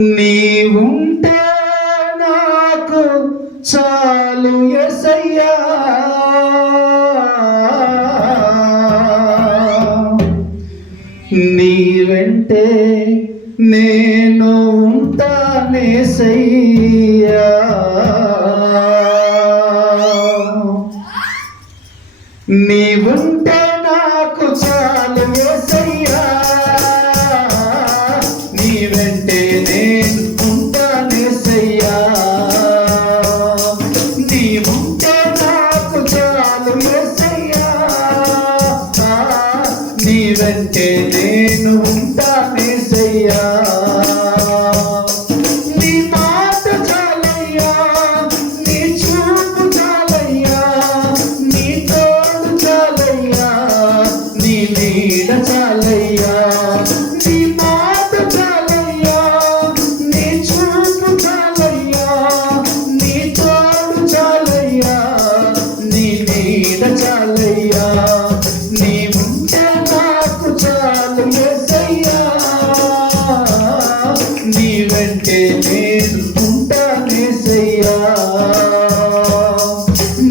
నీవుంటే నాకు చాలు యేసయ్యా, నీ వెంటే నేను ఉంటానేసయ్యా. నీవుంటే నాకు చాలు యేసయ్యా, నీ వెంటే నేను ఉంటానేసయ్యా. నీవుంటే నాకు చాలు యేసయ్యా, నీ వెంటే నేను ఉంటానేసయ్యా. నీ మాట చాలయ్యా, నీ చూపు చాలయ్యా, నీ తోడు చాలయ్యా, నీ నీడ చాలయ్యా. నీ మాట చాలయ్యా, నీ చూపు చాలయ్యా, నీ తోడు చాలయ్యా, నీ నీడ చాలయ్యా. నీవుంటే నాకు చాలు యేసయ్యా, నీ వెంటే నేను ఉంటానేసయ్యా.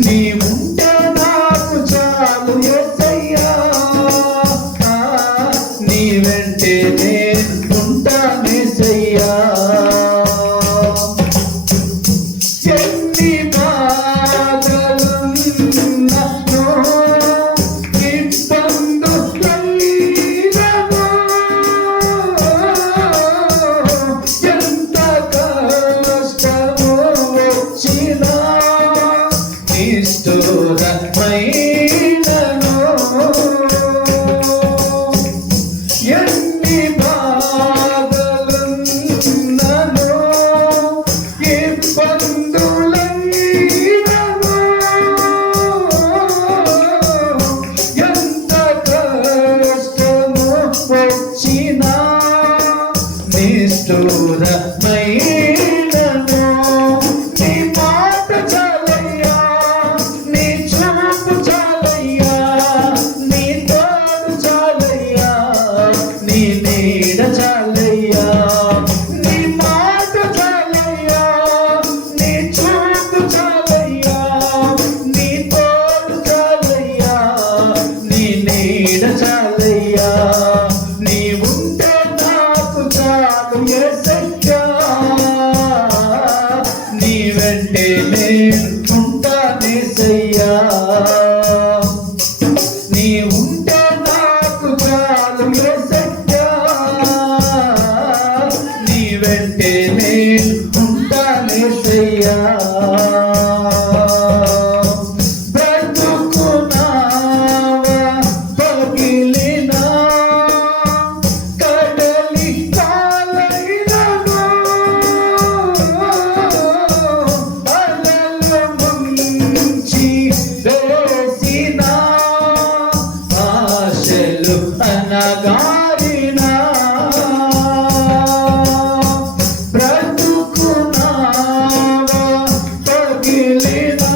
నీవుంటే నాకు చాలు యేసయ్యా, నీ వెంటే నేను ఉంటానేసయ్యా. ఎన్ని బాధలున్నను, ఇబ్బందులైనను, ఎంత కష్టము వచ్చినా, నిష్ఠురమైనను, ఎన్ని బాధలున్నను, ఇబ్బందులైనను, ఎంత కష్టము వచ్చినా, నిష్ఠురమైనను. నీ మాట చాలయ్యా, నీ చూపు చాలయ్యా, నీ తోడు చాలయ్యా, నీ నీడ చాలయ్యా. నీ మాట చాలయ్యా, నీ చూపు చాలయ్యా, నీ తోడు చాలయ్యా, నీ నీడ చాలయ్యా. నీవుంటే నాకు చాలు యేసయ్యా, నీ వెంటే నేను ఉంటానేసయ్యా. నీవుంటే నాకు చాలు యేసయ్యా, నీ వెంటే నేను ఉంటానేసయ్యా. బ్రతుకునావా పగిలినా, కడలి కాలైనను, అలలు ముంచి వేసినా, ఆశలు అనగారినా, బ్రతుకునావా పగిలినా,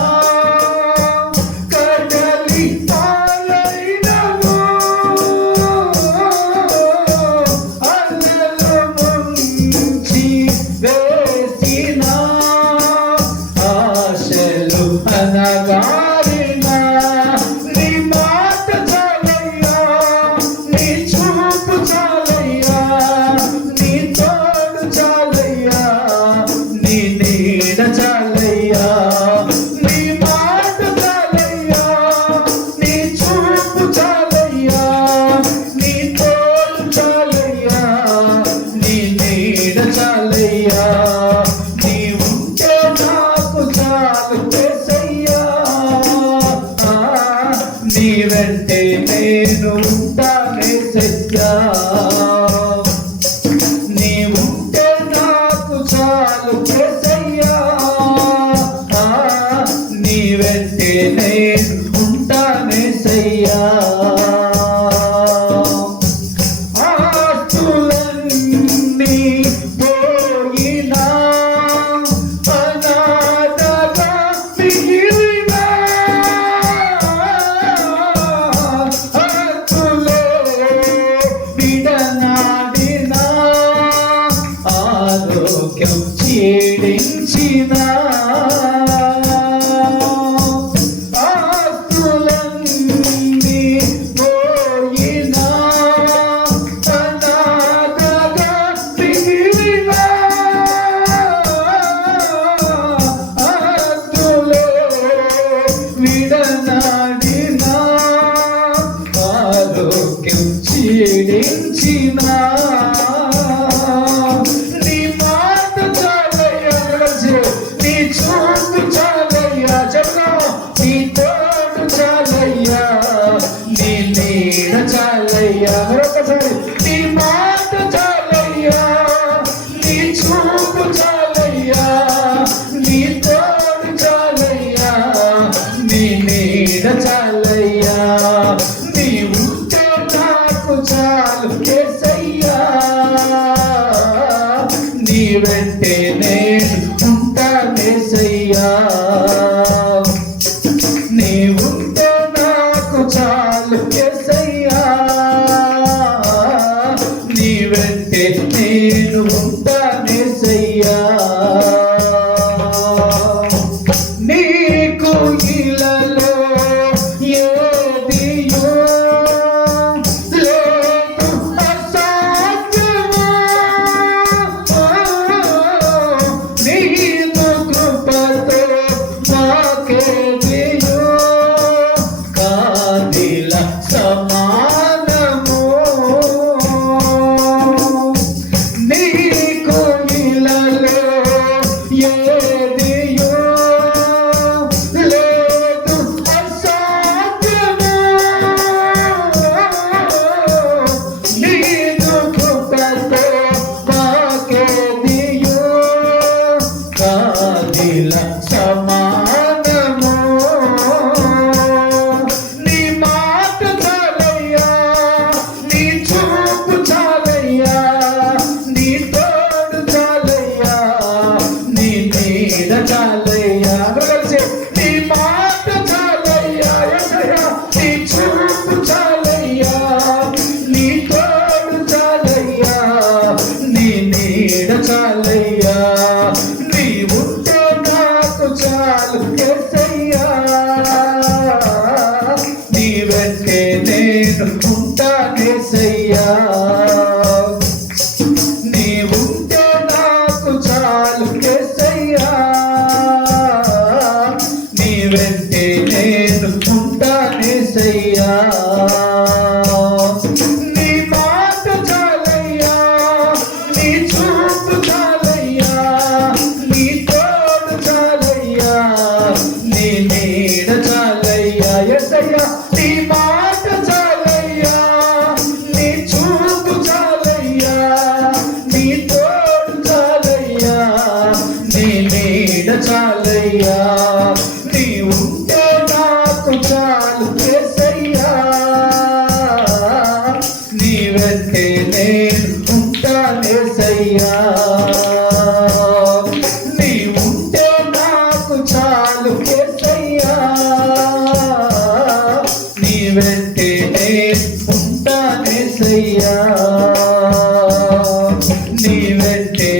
కడలి కాలైనను, అలలు ముంచి వేసినా, ఆశలు అనగారినా. నీ మాట చాలయ్యా, నీ చూపు చాలయ్యా, నీ తోడు చాలయ్యా, నీ నీడ చాలయ్యా. నీ మాట చాలయ్యా, నీ చూపు చాలయ్యా, నీ తోడు చాలయ్యా, నీ నీడ చాలయ్యా. నీవుంటే నాకు చాలు యేసయ్యా, నీ వెంటే నేను ఉంటానేసయ్యా. నీవుంటే నాకు చాలు యేసయ్యా, నీ వెంటే నేను ఉంటానేసయ్యా. ఆస్తులన్నీ పోయినా, ఆరోగ్యం క్షీణించిన ఆస్తులన్నీ పోయినా అనాథగా మిగిలిన ఆస్తులే విడనాడిన ఆరోగ్యం క్షీణించిన నీ మాట చాలయ్యా, నీ చూపు చాలయ్యా, చెప్పు నీ తోడు చాలయ్యా, నీ నీడ చాలయ్యా. మరొకసారి నీ మాట చాలయ్యా, నీ చూపు చాలయ్యా, నీ తోడు చాలయ్యా, నీ నీడ చాలయ్యా. నీ ఉంటే నాకు చాలు యేసయ్యా, నీ వెంటే నేను ఉంటానేసయ్యా. నీ ఉంటే నాకు చాలు యేసయ్యా, నీ వెంటే నేను ఉంటానేసయ్యా. నీకు ఇలలో ఏదియో లేదు అసాధ్యమో, నీదు కృపతో మాకేదియో కాదిల సమానము. నీకు ఇలలో ఏదియో లేదు అసాధ్యము, నీదు కృపతో మాకేదియో కాదిల సమానము. నీ మాట చాలయ్యా, నీ చూపు చాలయ్యా, నీ తోడు చాలయ్యా, నీ నీడ చాలయ్యా. కలిసి నీ మాట చాలయ్యా యేసయ్యా, నీ చూపు చాలయ్యా, నీ తోడు చాలయ్యా, నీ నీడ చాలయ్యా. నీ ఉంటే నాకు చాలు యేసయ్యా, నీ వెంటే నేను ఉంటానేసయ్యా. నీ ఉంటే నాకు చాలు యేసయ్యా, నీ వెంటే నేను ఉంటానేసయ్యా. నీ మాట చాలయ్యా, నీ చూపు చాలయ్యా, నీ తోడు చాలయ్యా, నీ నీడ చాలయ్యా. యేసయ్యా నీ మాట చాలయ్యా, నీ చూపు చాలయ్యా, నీ తోడు చాలయ్యా, నీ నీడ చాలయ్యా. నీ ఉంటే నాకు చాలు యేసయ్యా, నీ వెంటే నేను ఉంటానేసయ్యా. నీ ఉంటే నాకు చాలు యేసయ్యా, నీ వెంటే నేను ఉంటానేసయ్యా, నీ వెంటే